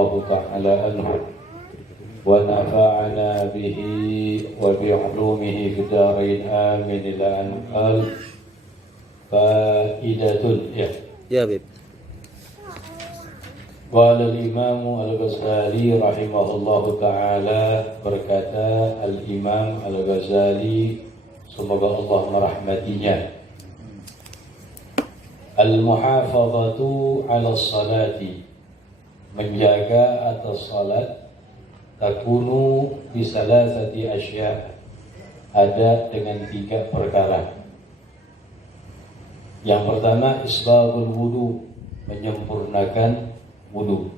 الله تعالى عنه ونفعنا به وبعلومه في الدارين آمين إلى أن قال فائدة يا بيب. قال الإمام Al-Ghazali rahimahullah ta'ala, berkata Al-Imam Al-Ghazali, semoga Allah merahmatinya, al-muhafazatu ala salati, menjaga atas salat, takunu bisalasati asya, ada dengan 3 perkara. Yang pertama, isbagul wudu, menyempurnakan wudu.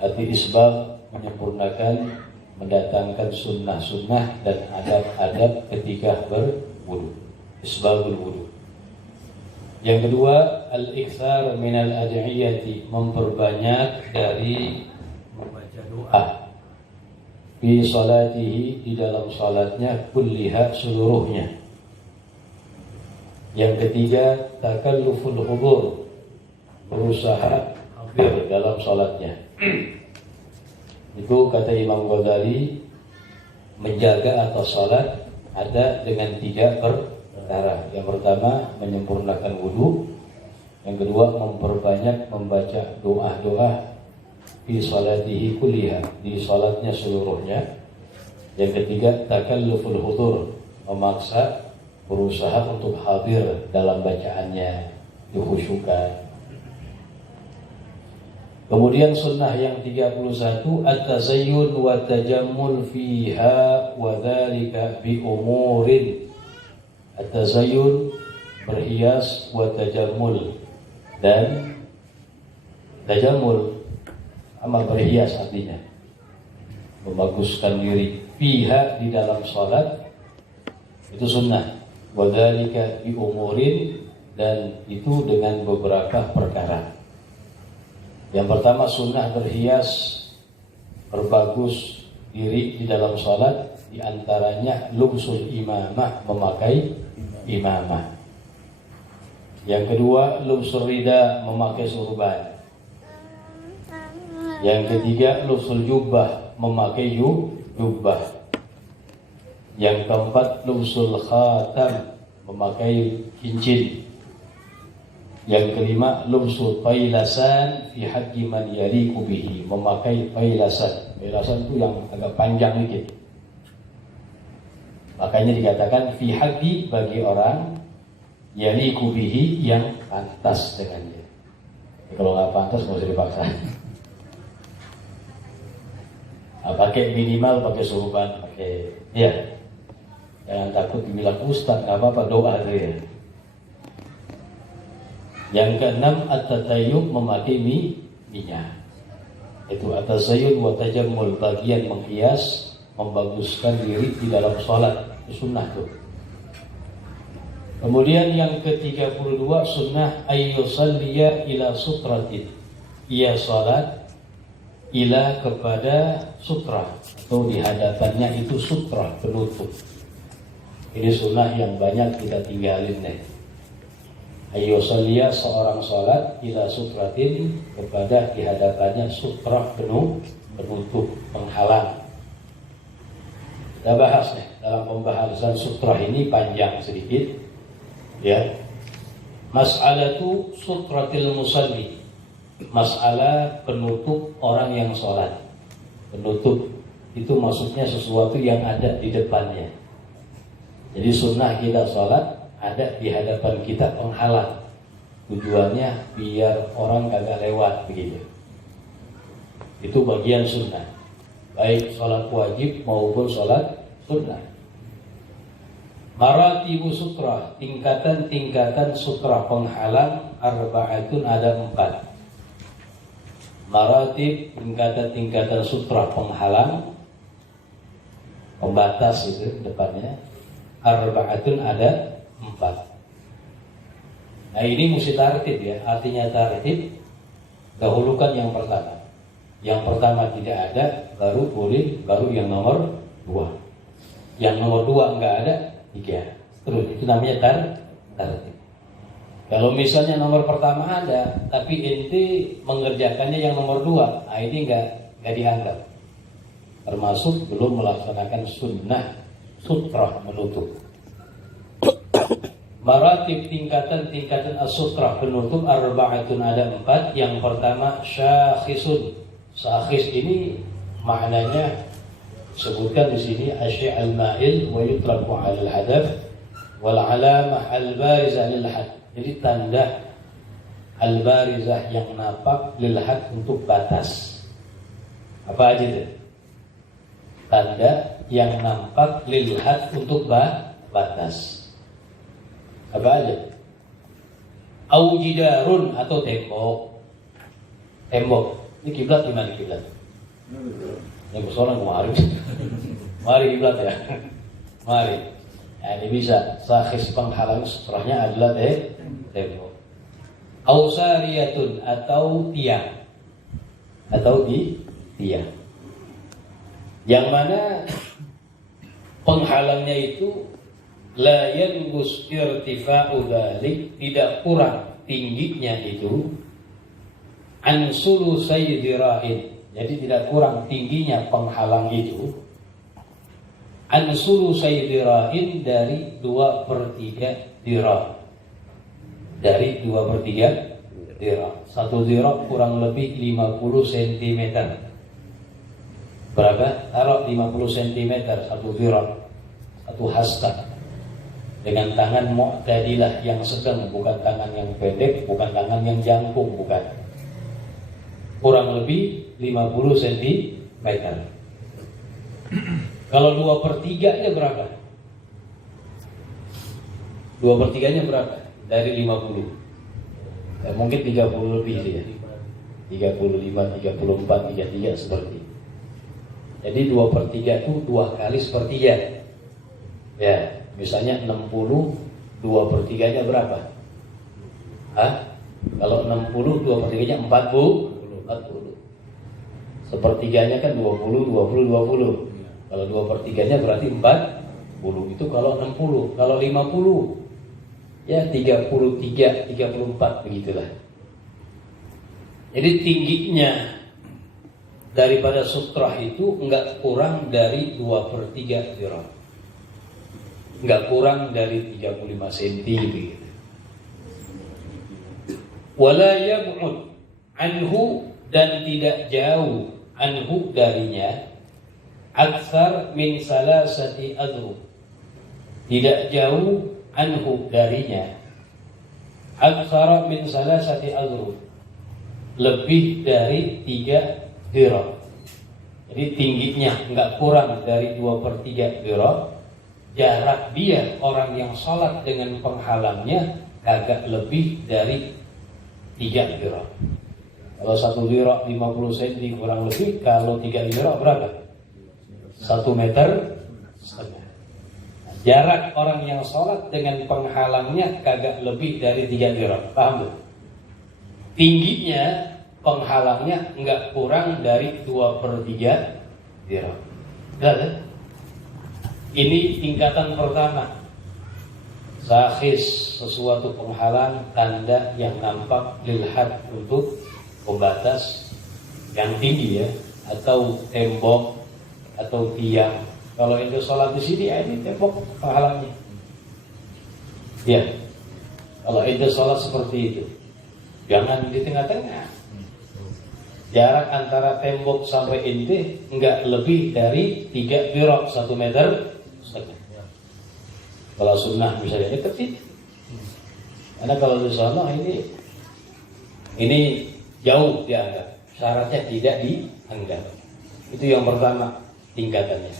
Arti isbag, menyempurnakan, mendatangkan sunnah-sunnah dan adab-adab ketika berwudu. Isbagul wudu. Yang kedua, al-iktsar minal ad'iyati, memperbanyak dari membaca doa. Fi salatihi, di dalam salatnya, kulliha, seluruhnya. Yang ketiga, takalluful hudur, berusaha hadir dalam salatnya. Itu kata Imam Ghazali, menjaga atas salat ada dengan 3 perkara. Yang pertama, menyempurnakan wudu. Yang kedua, memperbanyak membaca doa-doa fi salatihi kulliha, di salatnya seluruhnya. Yang ketiga, takalluful hudur, memaksa, berusaha untuk hadir dalam bacaannya, dikhusyukan. Kemudian sunnah yang 31, at-tazayyun wa tajammul fiha wa dzalika bi umurin. At-tazayyun, berhias, wa tajammul, dan tajammul sama berhias artinya membaguskan diri, fiha, di dalam salat, itu sunnah. Wa dzalika bi umurin, dan itu dengan beberapa perkara. Yang pertama, sunnah berhias, berbagus diri di dalam salat, di antaranya lubsul imamah, memakai imamah. Yang kedua, lubsul rida, memakai surban. Yang ketiga, lubsul jubbah, memakai jubbah. Yang keempat, lubsul khatam, memakai cincin. Yang kelima, lubsul failasan fi haqqi man yaliqu bihi, memakai failasan. Failasan itu yang agak panjang dikit. Makanya dikatakan fi haqqi, bagi orang, yaliqu bihi, yang pantas dengannya. Kalau nggak pantas nggak usah dipaksa. Pakai minimal, pakai surban, pakai, ya. Jangan takut dibilang ustaz, nggak apa-apa, doa tuh ya. Yang keenam, at-tatayyub, memakai minyak. Itu at-tazayyun wa tajammul, bagian menghias, membaguskan diri di dalam sholat. Itu sunnah tuh. Kemudian yang ke-32, sunnah ayyusalliya ila sutratin, ia sholat ila, kepada sutra, atau di hadapannya itu sutra, penutup. Ini sunnah yang banyak kita tinggalin nih. Ayyusalliya, seorang sholat ila sutratin, kepada di hadapannya sutra, penutup, penghalang. Kita bahas nih, dalam pembahasan sutra ini panjang sedikit, ya. Mas'alatu sutratil musalli, masalah penutup orang yang sholat. Penutup itu maksudnya sesuatu yang ada di depannya. Jadi sunnah kita sholat ada di hadapan kita penghalang. Tujuannya biar orang kagak lewat begitu. Itu bagian sunnah, baik sholat wajib maupun sholat sunnah. Maratibu sutra, tingkatan-tingkatan sutra penghalang, arba'atun, ada 4. Maratib, tingkatan-tingkatan sutra penghalang, pembatas itu depannya, arba'atun, ada 4. Nah ini mesti tartib ya, artinya tartib, dahulukan yang pertama. Yang pertama tidak ada, baru boleh, baru yang nomor 2. Yang nomor 2 enggak ada, 3. Terus itu namanya tartib. Kalau misalnya nomor pertama ada, tapi inti mengerjakannya yang nomor 2, nah ini nggak dianggap. Termasuk belum melaksanakan sunnah sutrah menutup. Maratib tingkatan as-sutrah penutup arba'atun, ada 4. Yang pertama syakhisun. Syakhis ini maknanya sebutkan di sini asy-syai' al-ma'il wa yutraku 'ala al-hadaf wal 'alamah al-barizah lil had. Jadi tanda al-barizah yang nampak lil had untuk batas. Apa aja itu? Tanda yang nampak lil had untuk batas. Apa aja? Au jidarun, atau tembok. Tembok. Ini kiblat di mana kiblat? Yang bersolat mari. Mari kiblat ya. Mari. Ya, ini bisa. Syakhis penghalang sutrahnya adalah tembok. Au sariyatun, atau tiang. Atau di tiang. Yang mana penghalangnya itu la yanqus irtifa'u dzalik, tidak kurang tingginya itu an sulusai dira'in. Jadi tidak kurang tingginya penghalang itu an sulusai dira'in, dari 2/3 dira. Dari 2/3 dira. 1 dira kurang lebih 50 cm. Berapa? Taruh 50 cm 1 dira. 1 hasta. Dengan tangan mu'tadilah yang sedang, bukan tangan yang pendek, bukan tangan yang jangkung, bukan. Kurang lebih 50 cm. Kalau 2/3-nya berapa? 2/3-nya berapa? Dari 50. Ya, mungkin 30 lebih sih ya. 35, 34, 33 seperti. Jadi 2/3 itu 2 kali sepertiga. Ya. Misalnya 60, 2/3-nya berapa? Hah? Kalau 60, 2/3-nya 40. Sepertiganya kan 20, 20, 20. Kalau 2/3-nya berarti 40. Itu kalau 60. Kalau 50, ya 33, 34, begitulah. Jadi tingginya daripada sutrah itu enggak kurang dari 2/3 dirham. Enggak kurang dari 35 cm begitu. Wala yab'ud anhu, dan tidak jauh anhu darinya aktsar min salasati adrub. Tidak jauh anhu darinya aktsar min salasati adrub, lebih dari 3 dirham. Jadi tingginya enggak kurang dari 2/3 dirham. Jarak dia orang yang sholat dengan penghalangnya agak lebih dari 3 dirham. Kalau 1 dirham 50 cm kurang lebih, kalau 3 dirham berapa? 1 meter setengah. Jarak orang yang sholat dengan penghalangnya kagak lebih dari 3 dirham. Paham tuh? Tingginya penghalangnya enggak kurang dari 2/3 dirham. Lihat. Ini tingkatan pertama. Syakhis, sesuatu penghalang, tanda yang nampak lil had, untuk pembatas yang tinggi ya, atau tembok atau tiang. Kalau itu sholat di sini, ya ini tembok penghalangnya. Ya. Kalau itu sholat seperti itu, jangan di tengah-tengah. Jarak antara tembok sampai inti enggak lebih dari 3 dirham, 1 meter setengah. Kalau sunnah misalnya dekat sih. Karena kalau di sana ini jauh dianggap. Syaratnya tidak dianggap. Itu yang pertama tingkatannya.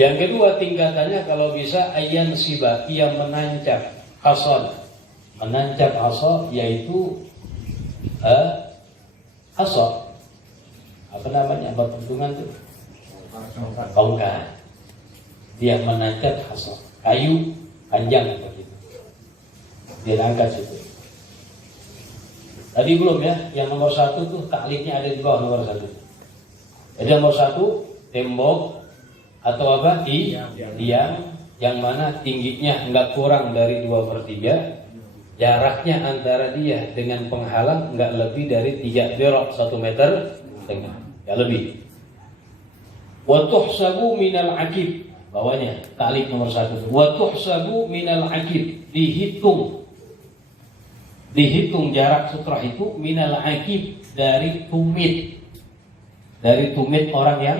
Yang kedua tingkatannya, kalau bisa ayan siba, yang menancap hasal. Menancap hasal yaitu hasal. Apa namanya? Apa bentungan itu? Tongkat. Dia menancap hasal. Kayu panjang begitu. Dia angkat situ. Tadi belum ya, yang nomor 1 tuh takliknya ada di bawah nomor 1. Jadi nomor 1 tembok atau apa? Tiang yang mana tingginya enggak kurang dari 2/3. jaraknya antara dia dengan penghalang nggak lebih dari 3 dhira', 1,5 meter, nggak lebih. Wa tuhsabu minal akib, bawahnya ta'liq nomor 1. Wa tuhsabu minal akib, dihitung jarak sutrah itu minal akib, dari tumit orang yang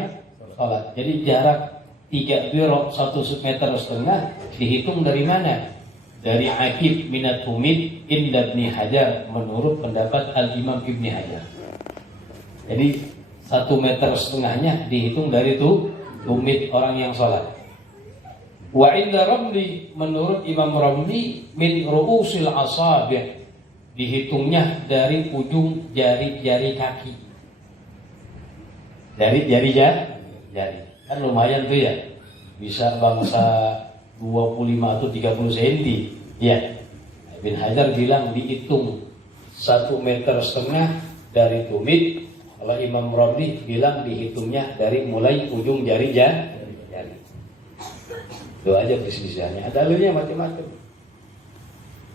sholat. Jadi jarak 3 dhira', 1,5 meter dihitung dari mana? Dari akib minat tumit inda Ibni Hajar, menurut pendapat Al-Imam Ibni Hajar. Jadi 1,5 meter dihitung dari tumit orang yang sholat. Wa inda Ramli, menurut Imam Ramli, min ru'usil asabi', dihitungnya dari ujung jari-jari kaki. Dari jari. Kan lumayan tuh ya. Bisa bangsa 25 atau 30 cm. Ya. Ibn Hajar bilang dihitung 1,5 meter dari tumit. Kalau Imam Ramli bilang dihitungnya dari mulai ujung jari. Itu aja perselisihannya. Ada alurnya macam-macam.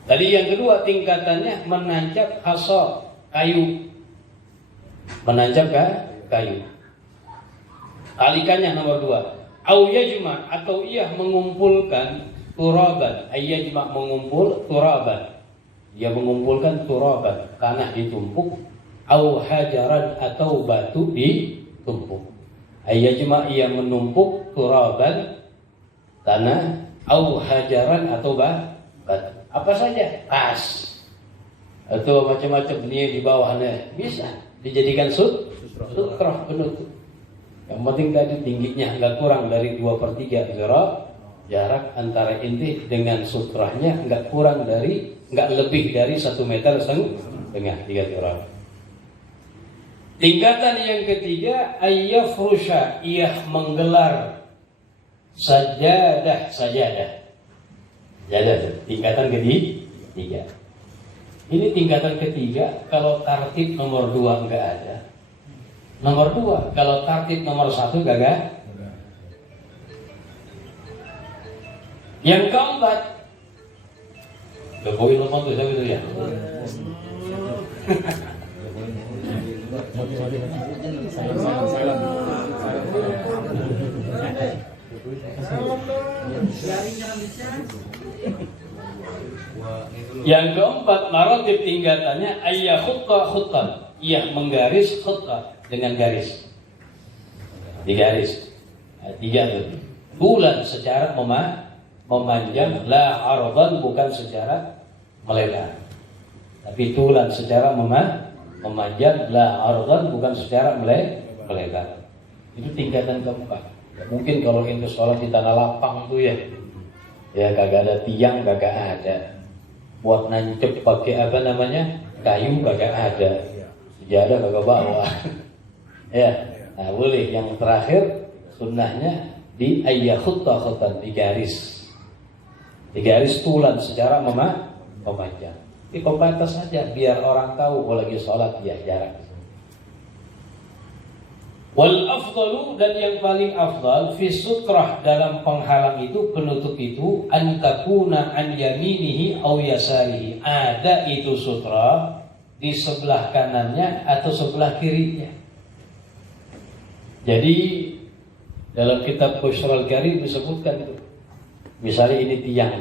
Tadi yang kedua tingkatannya menancap hasa, kayu. Menancap kayu. Kalikannya nomor 2. Au yajma, atau ia mengumpulkan turaban. Yajma, mengumpul turaban. Ia mengumpulkan turaban, tanah ditumpuk. Au hajaran, atau batu ditumpuk. Yajma, ia menumpuk turaban, tanah. Au hajaran, atau batu. Apa saja, kas atau macam-macam ini di bawahnya bisa dijadikan sutrah penutup. Yang penting tadi tingginya nggak kurang dari 2/3 dhira', jarak antara inti dengan sutrahnya nggak lebih dari 1,5 meter, 3 dhira'. Tingkatan yang ketiga, ayyafrusha, ia menggelar sajadah. Tingkatan ketiga. Ini tingkatan ketiga. Kalau tartib nomor 2 enggak ada. Nomor 2, kalau tartib nomor 1 gagah. Yang keempat, Jokowi nomor tuh siapa itu ya? Yang keempat, maratib tingkatannya khuttan, ia menggaris khuttan dengan garis. Digaris. 3 tuh. Bulan secara memanjang, la ardan, bukan secara melebar. Tapi tulan secara memanjang, la ardan, bukan secara melebar. Itu tingkatan keempat. Mungkin kalau itu sholat di tanah lapang tuh ya kagak ada tiang, kagak ada. Buat nancep pakai kayu, kagak ada. Sejadah kagak bawa. Ya, nah boleh. Yang terakhir sunnahnya di khuttan, digaris tulan secara memanjang. Di pembatas saja biar orang tahu kalau lagi sholat dia jarak. Wal afdalu, dan yang paling afdal fi sutrah, dalam penghalang itu, penutup itu, antakuna an yaminihi aw yasarihi, ada itu sutrah di sebelah kanannya atau sebelah kirinya. Jadi dalam kitab Bushrul Karim disebutkan itu. Misalnya ini tiang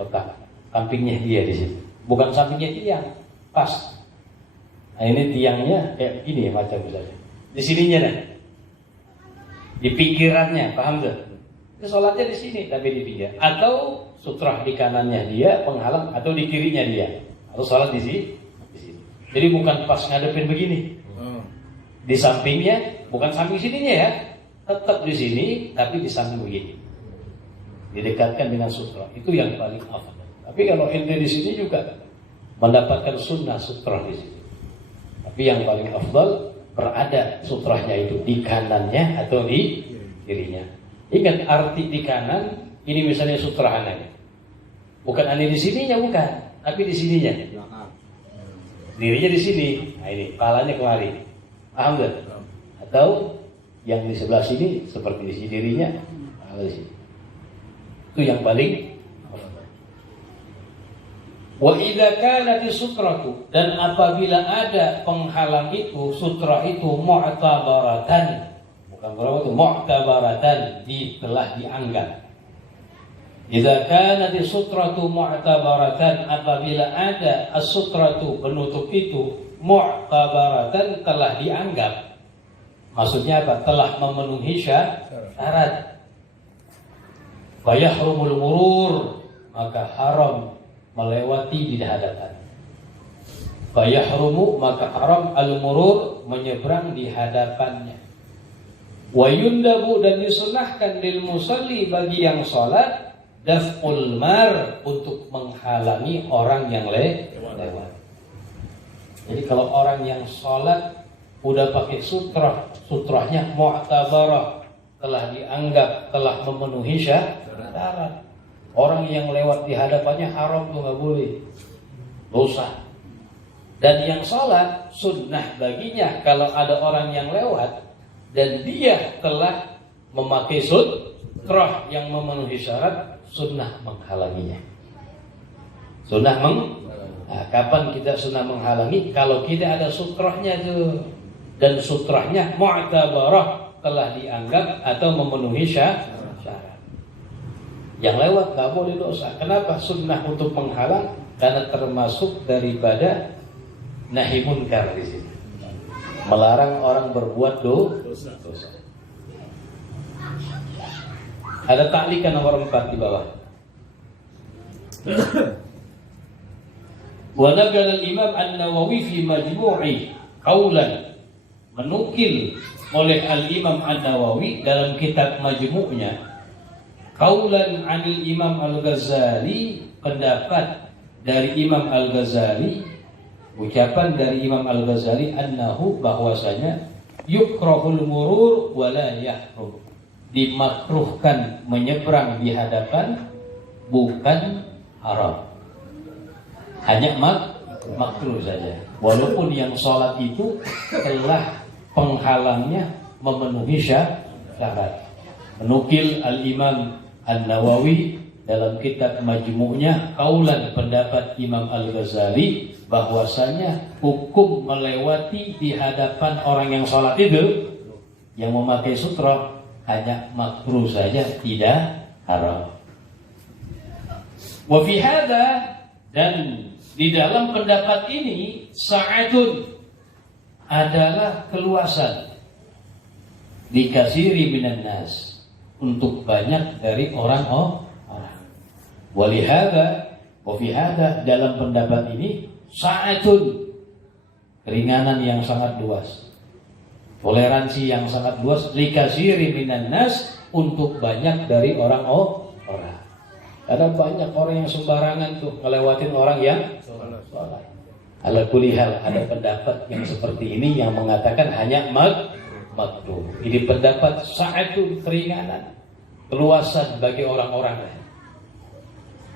kotak, sampingnya dia di sini, bukan sampingnya tiang, pas. Nah ini tiangnya kayak gini macam misalnya. Di sininya nih. Di pinggirannya, paham tuh? Itu sholatnya di sini tapi di pinggir. Atau sutrah di kanannya dia penghalang, atau di kirinya dia. Atau sholat di sini. Jadi bukan pas ngadepin begini. Di sampingnya, bukan samping sininya ya. Tetap di sini tapi di samping begini. Didekatkan dengan sutrah. Itu yang paling afdal. Tapi kalau ente di sini juga mendapatkan sunnah sutrah di sini. Tapi yang paling afdal berada sutrahnya itu di kanannya atau di kirinya. Ingat arti di kanan, ini misalnya sutrah anaknya. Bukan aneh di sininya, bukan, tapi di sininya. Dirinya di sini. Nah ini, kepalanya kemari. Paham gak? Atau yang di sebelah sini seperti di sini dirinya, kepala di sini. Itu yang paling afdal. Wa idza kanat sutratu, dan apabila ada penghalang itu, sutra itu mu'tabaratan, bukan berapa itu, mu'tabaratan, telah dianggap. Idza kanat sutratu mu'tabaratan, apabila ada as-sutratu, penutup itu, mu'tabaratan, telah dianggap. Maksudnya apa? Telah memenuhi syarat. Fa yahrumul murur, maka haram melewati di hadapan. Fa yahrumu, maka haram al-murur, menyeberang di hadapannya. Wa yundabu, dan disunahkan lil musalli, bagi yang salat, daf'ul mar, untuk menghalangi orang yang lewat. Jadi kalau orang yang salat udah pakai sutrahnya mu'tabarah, telah dianggap telah memenuhi syarat. Orang yang lewat di hadapannya haram tuh nggak boleh, dosa. Dan yang sholat sunnah baginya kalau ada orang yang lewat dan dia telah memakai sutrah yang memenuhi syarat, sunnah menghalanginya. Nah, kapan kita sunnah menghalangi? Kalau kita ada sutrahnya tuh, dan sutrahnya mu'tabarah, telah dianggap atau memenuhi syarat. Yang lewat nggak boleh dosa. Kenapa? Sunnah untuk menghalang, karena termasuk daripada nahi munkar di sini. Melarang orang berbuat dosa. Ada ta'liqan nomor 4 di bawah. Wa naqala al-Imam An-Nawawi fi Majmu'i qaulan, menukil oleh Al-Imam An-Nawawi dalam kitab Majmu'nya, qaulan 'anil Imam Al-Ghazali, pendapat dari Imam Al-Ghazali, ucapan dari Imam Al-Ghazali, annahu, bahwasanya yukrahul murur wa la yahrum, dimakruhkan menyeberang di hadapan, bukan haram, hanya makruh saja. Walaupun yang sholat itu telah penghalangnya memenuhi syarat. Menukil Al-Imam An-Nawawi dalam kitab Majmu'nya, kaulan, pendapat Imam Al-Ghazali, bahwasanya hukum melewati di hadapan orang yang sholat itu yang memakai sutra hanya makruh saja, tidak haram. Wa fi hadza, dan di dalam pendapat ini, sa'atun, adalah keluasan, dikasiri minan nas, untuk banyak dari orang-orang. Walihada, wa fi hadza, dalam pendapat ini, sa'atun, keringanan yang sangat luas, toleransi yang sangat luas, likasiri minan nas, untuk banyak dari orang-orang. Ada banyak orang yang sembarangan tuh ngelewatin orang yang sholat. Ala kulli hal, ada pendapat yang seperti ini yang mengatakan hanya makruh. Ini pendapat sa'atun, keringanan, keluasan bagi orang-orang lain.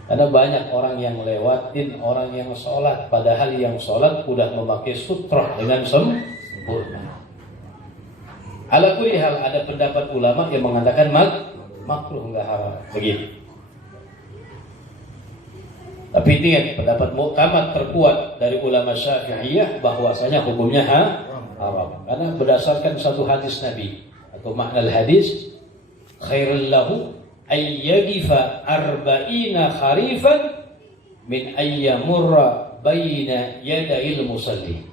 Ada banyak orang yang lewatin orang yang sholat, padahal yang sholat udah memakai sutrah dengan sempurna. Ala kulli hal, ada pendapat ulama yang mengatakan makruh, enggak haram, begitu. Tapi ingat, pendapat muktamad terkuat dari ulama Syafi'iyah bahwasanya hukumnya haram. Karena berdasarkan satu hadis Nabi, atau makna hadis, khairul lahu ayyagifa arba'ina kharifan min ayyamurra baina yada'il musalli.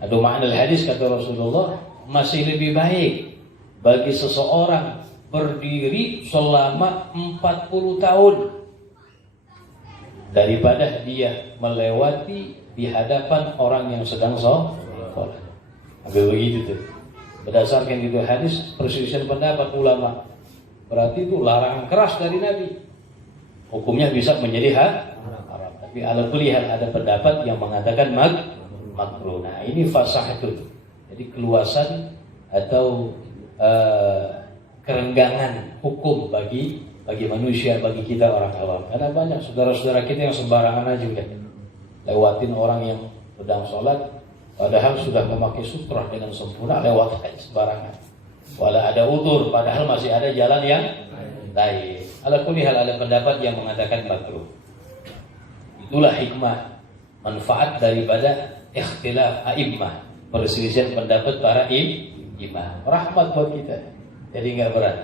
Atau makna hadis, kata Rasulullah, masih lebih baik bagi seseorang berdiri selama 40 tahun daripada dia melewati di hadapan orang yang sedang sholat. Begitu tuh. Berdasarkan itu hadis, perselisihan pendapat ulama. Berarti itu larangan keras dari Nabi. Hukumnya bisa menjadi haram. Tapi ala kulli hal, ada pendapat yang mengatakan makruh. Nah, ini fasahatun. Jadi keluasan atau kerenggangan hukum bagi manusia, bagi kita orang awam. Karena banyak saudara-saudara kita yang sembarangan aja udah lewatin orang yang sedang sholat, padahal sudah memakai sutrah dengan sempurna, lewat sembarangan. Walau ada udzur, padahal masih ada jalan yang lain. Ala kulli hal, ada pendapat yang mengatakan makruh. Itulah hikmah, manfaat daripada ikhtilaf a'immah, perselisihan pendapat para imam. Rahmat buat kita, jadi nggak berat.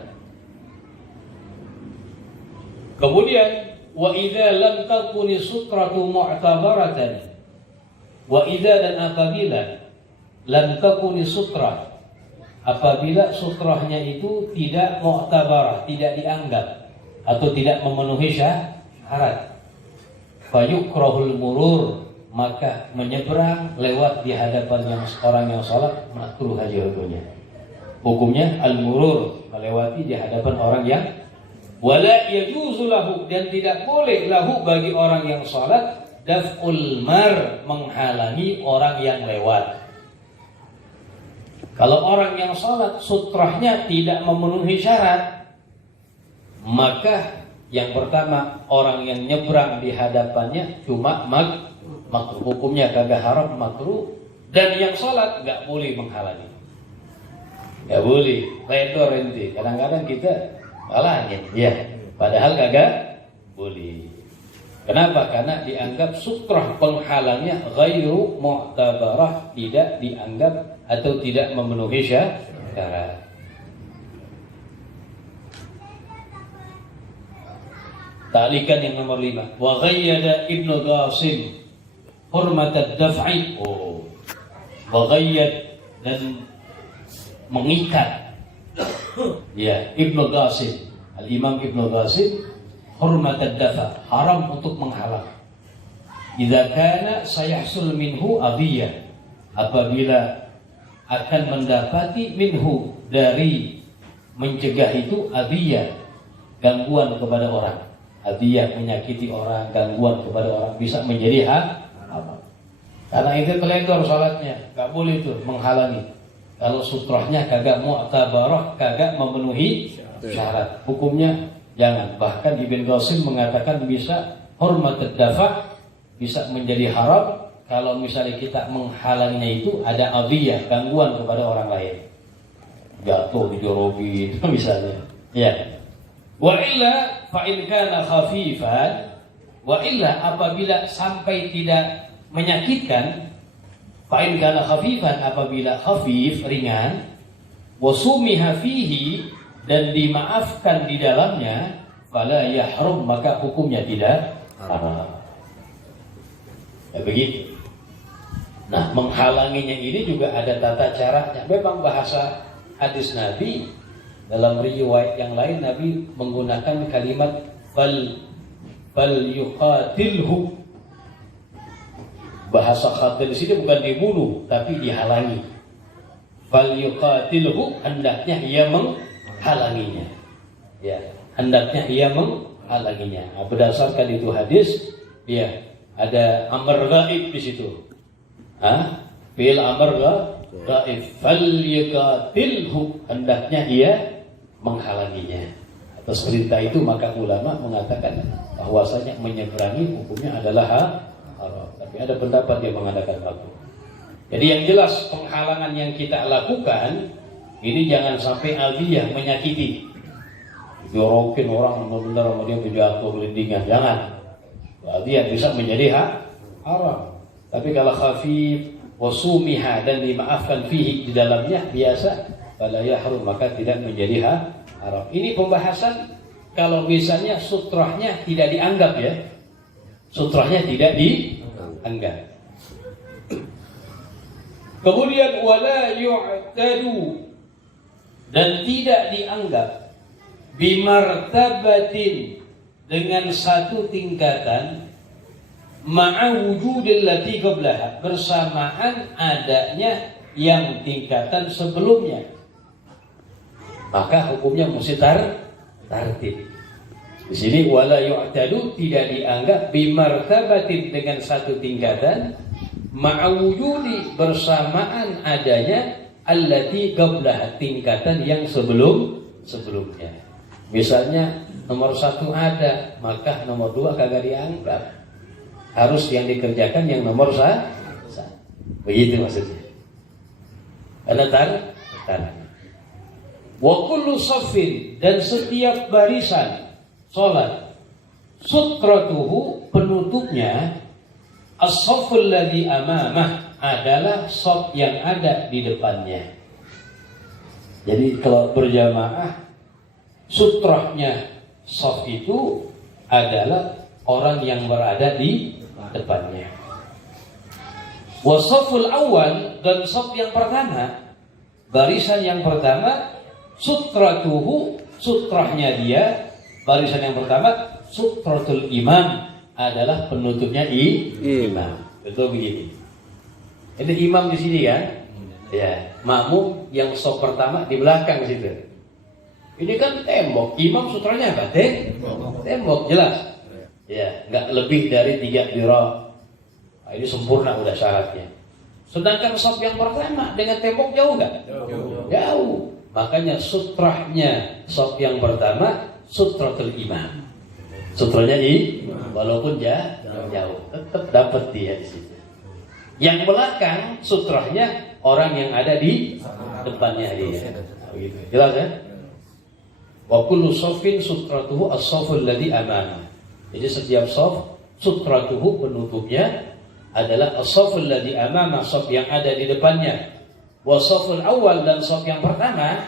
Kemudian wa idza lam takuni sutratu mu'tabaratan, wa idza dan apabila lam takuni sutra, apabila sutrahnya itu tidak mu'tabarah, tidak dianggap atau tidak memenuhi syarat, fayukrahul murur, maka menyeberang lewat di hadapan orang yang sholat makruh aja hukumnya. Hukumnya al-murur, melewati di hadapan orang yang, wala yajuzu lahu, dan tidak boleh lahu bagi orang yang sholat, daf'ul mar, menghalangi orang yang lewat. Kalau orang yang sholat sutrahnya tidak memenuhi syarat, maka yang pertama, orang yang nyebrang di hadapannya cuma makruh, hukumnya kagak haram, makruh. Dan yang sholat nggak boleh menghalangi, nggak boleh. Letor ente, kadang-kadang kita halangin, ya, padahal kagak boleh. Kenapa? Karena dianggap sutrah penghalangnya ghairu mu'tabarah, tidak dianggap atau tidak memenuhi syarat. Ta'likan yang nomor 5. Wa ghayyada Ibnu Qasim hurmat ad-daf'i. Wa ghayyad, dan mengikat. Ya, Ibnu Qasim, Al-Imam Ibnu Qasim, hurmat ad-dafa, haram untuk menghalang. Idza kana sayahsul minhu adiyah, apabila akan mendapati minhu, dari mencegah itu, adiyah, gangguan kepada orang. Adiyah, menyakiti orang, gangguan kepada orang, bisa menjadi haram. Karena itu teledor salatnya, gak boleh itu menghalangi. Kalau sutrahnya kagak mu'tabarah, kagak memenuhi syarat, hukumnya jangan. Bahkan Ibn Qasim mengatakan bisa hurmat ad-dafa, bisa menjadi haram kalau misalnya kita menghalanginya itu ada adiyah, gangguan kepada orang lain, jatuh, dijorokin misalnya, ya. Wa illa fa in kana khafifan, wa illa apabila sampai tidak menyakitkan, fa in kana khafifan, apabila khafif, ringan, wa sumiha fihi, dan dimaafkan di dalamnya, fala yahrum, maka hukumnya tidak haram. Ya begitu. Nah, menghalanginya ini juga ada tata caranya. Memang bahasa hadis Nabi, dalam riwayat yang lain Nabi menggunakan kalimat fal yuqatilhu. Bahasa qatil di sini bukan dibunuh, tapi dihalangi. Fal yuqatilhu, hendaknya ia menghalanginya. Ya, hendaknya ia menghalanginya. Nah, berdasarkan itu hadis, ya, ada amr ghaib di situ. Fi'il amr ghaib, fal yuqatilhu, hendaknya ia menghalanginya. Atas perintah itu maka ulama mengatakan bahwasanya menyeberangi hukumnya adalah haram. Tapi ada pendapat yang mengatakan makruh. Jadi yang jelas penghalangan yang kita lakukan ini jangan sampai adiyah, menyakiti. Jorokin orang benar-benar sama dia berjatuh gelindingan, jangan. Adiyah bisa menjadi haram. Tapi kalau khafif wasumiha, dan dimaafkan fihi, di dalamnya biasa, fala yahrum, maka tidak menjadi haram. Ini pembahasan kalau misalnya sutrahnya tidak dianggap, ya. Sutrahnya tidak dianggap. Kemudian wala yu'tadu, dan tidak dianggap, bimartabatin, dengan satu tingkatan, ma'a wujudil lati qablaha, bersamaan adanya yang tingkatan sebelumnya, maka hukumnya mesti tartib. Di sini wala yu'tadu, tidak dianggap, bimartabatin, dengan satu tingkatan, ma'a wujudi, bersamaan adanya, allati qablaha, tingkatan yang sebelumnya. Misalnya nomor 1 ada, maka nomor 2 kagak dianggap. Harus yang dikerjakan yang nomor 1. Begitu maksudnya. Karena tarah. Wa kullu saffin, dan setiap barisan salat, sutratuhu, penutupnya as-safful ladzi amamah adalah shaf yang ada di depannya. Jadi kalau berjamaah, sutrahnya shaf itu adalah orang yang berada di depannya. Wasaful awal, dan shaf yang pertama, barisan yang pertama, sutratuhu, sutrahnya dia, barisan yang pertama, sutratul imam adalah penutupnya imam. Betul begini. Ini imam di sini kan? Ya, makmum yang shaf pertama di belakang situ. Ini kan tembok, imam sutranya apa? Tembok, jelas. Ya, nggak lebih dari 3 dirham. Nah, ini sempurna udah syaratnya. Sedangkan shaf yang pertama dengan tembok jauh nggak? Jauh. Makanya sutrahnya shaf yang pertama sutratul imam. Sutranya walaupun jauh, tetap dapat dia di situ. Yang belakang sutrahnya orang yang ada di depannya dia. Nah, begitu. Jelas ya? Wa kullu shafin sutratuhu as-shaful ladzi amama. Jadi setiap shaf sutratuhu penutupnya adalah as-shaful ladzi amama, shaf yang ada di depannya. Wa shaful awal, dan shaf yang pertama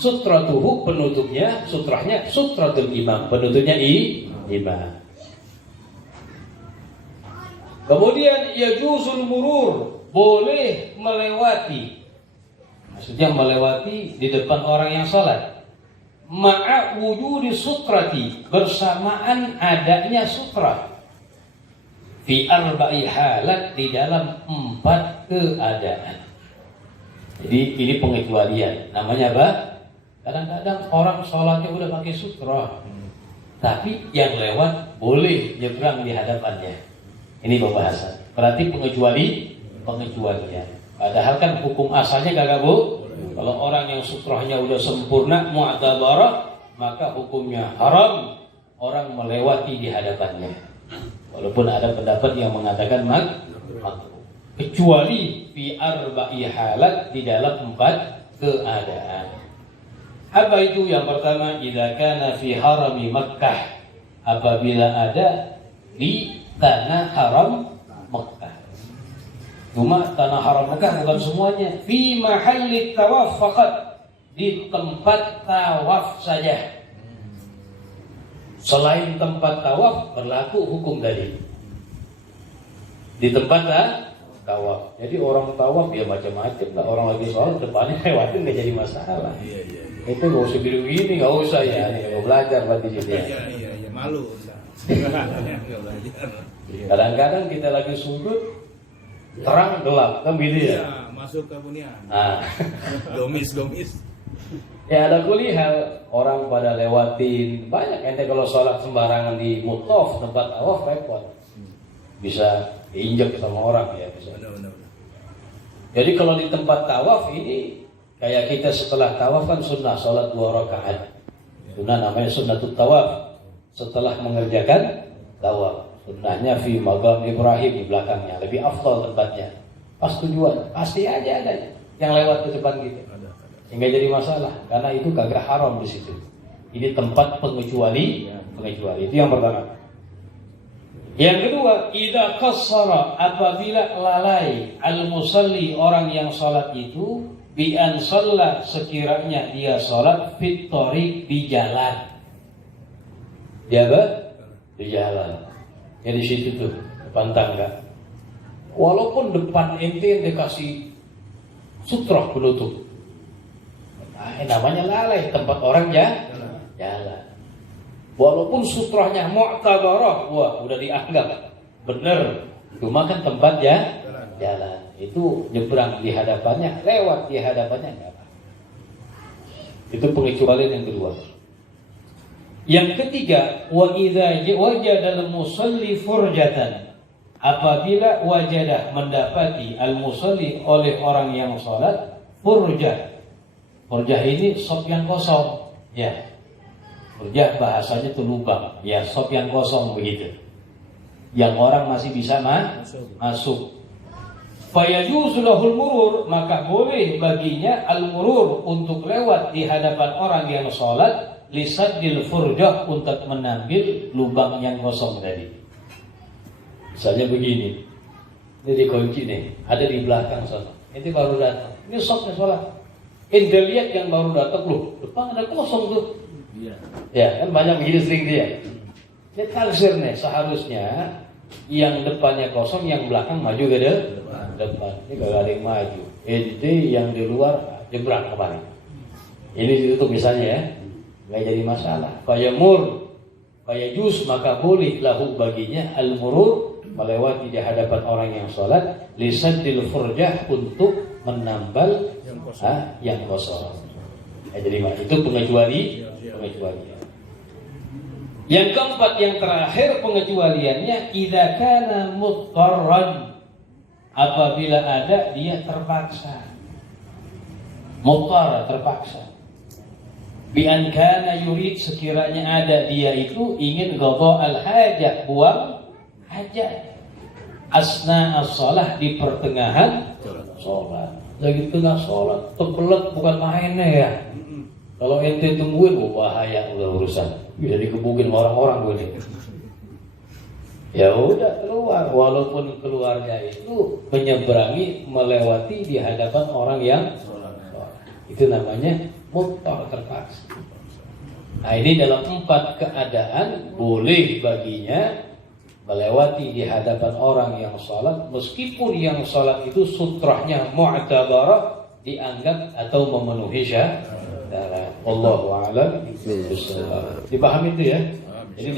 sutratuhu penutupnya, sutrahnya sutratul imam, penutupnya imam. Kemudian yajuzul murur, boleh melewati. Maksudnya melewati di depan orang yang salat. Ma'a wujudi sutrati, bersamaan adanya sutra. Fi arba'i halat, di dalam 4 keadaan. Jadi ini pengecualian. Namanya apa? Kadang-kadang orang sholatnya udah pakai sutra, tapi yang lewat boleh nyebrang di hadapannya. Ini pembahasan. Berarti pengecualian. Padahal kan hukum asalnya kagak bu. Kalau orang yang sutrahnya udah sempurna mu'tabarah, maka hukumnya haram orang melewati di hadapannya. Walaupun ada pendapat yang mengatakan kecuali fi arba'i halat, di dalam 4 keadaan. Apa itu? Yang pertama, idza kana fi harami Makkah, apabila ada di tanah haram Makkah. Cuma tanah haram Makkah bukan semuanya. Fi mahalli tawaf faqat, di tempat tawaf saja. Selain tempat tawaf berlaku hukum tadi. Di tempat tawaf. Jadi orang tawaf ya macam-macam lah. Orang lagi sholat depannya lewatin nggak jadi masalah. Itu nggak usah begini, nggak usah ya. Mau belajar berarti gitu ya. Iya, malu. Kadang-kadang kita lagi sujud terang gelap kan gitu ya. Iya, masuk ke bunian. Gomis. Ya ada kulihal, orang pada lewatin banyak. Ente kalau sholat sembarangan di mutaf, tempat tawaf repot. Bisa diinjak sama orang ya. Bisa. Benar. Jadi kalau di tempat tawaf ini kayak kita setelah tawaf kan sunnah sholat 2 rakaat. Sunnah namanya sunnatut tawaf. Setelah mengerjakan tawaf, sunnahnya fi maqam Ibrahim, di belakangnya. Lebih afdal tempatnya. Pas tujuan, pasti aja ada yang lewat ke depan kita. Enggak jadi masalah karena itu kagak haram di situ. Ini tempat pengecuali. Itu yang pertama. Yang kedua, idza qassara, apabila lalai al-musalli, orang yang salat itu, bi an shalla, sekiranya dia salat fit thariq, di jalan. Dia apa? Di jalan. Ya di situ tuh, depan tangga. Walaupun depan ente kasih sutra penutup. Namanya lalai, tempat orang jalan. Walaupun sutrahnya mu'tabarah, wah udah dianggap bener, cuma kan tempat jalan. Itu nyebrang di hadapannya, lewat di hadapannya enggak apa. Itu pengecualian yang kedua. Yang ketiga, wa idza wajada al-musalli furjatan, apabila wajadah mendapati al-musalli oleh orang yang salat furjah. Furjah ini shaf yang kosong, ya. Furjah bahasanya itu lubang, ya, shaf yang kosong begitu. Yang orang masih bisa masuk. Fayajuzu lahul murur, maka boleh baginya al-murur, untuk lewat di hadapan orang yang sholat, lisaddil furjah, untuk menambil lubang yang kosong tadi. Misalnya begini, ini dikunci nih, ada di belakang sana. Itu baru datang. Ini sopnya sholat. Ente lihat yang baru datang, loh, depan ada kosong tuh. Iya. Ya kan banyak begini sering dia. Ini taksir nih, seharusnya yang depannya kosong, yang belakang maju ke depan. Ini gak ada yang maju. Ente yang di luar jebrang kemarin. Ini ditutup misalnya ya, nggak jadi masalah. Kayak jus maka boleh lahu baginya al-murur, melewati di hadapan orang yang sholat, lisaddil furjah, untuk menambal yang kosong. Jadi itu pengecualian. Yang keempat, yang terakhir pengecualiannya, idza kana mudtarran, apabila ada dia terpaksa. Mudtar, terpaksa. Bi an kana yurid, sekiranya ada dia itu ingin qada al-hajah, buang hajat. Asna as-shalah, di pertengahan sholat. Lagi tengah sholat, terbelet bukan mainnya ya. Kalau ente tungguin, bahaya udah urusan. Bisa dikebukin orang-orang gue. Ya udah keluar, walaupun keluarnya itu menyeberangi, melewati di hadapan orang yang sholat. Itu namanya mudtar, terpaksa. Nah ini dalam 4 keadaan boleh baginya melewati di hadapan orang yang sholat, meskipun yang sholat itu sutrahnya mu'tabarah, dianggap atau memenuhi syarat. Wallahu a'lam. Dipahami itu ya. Jadi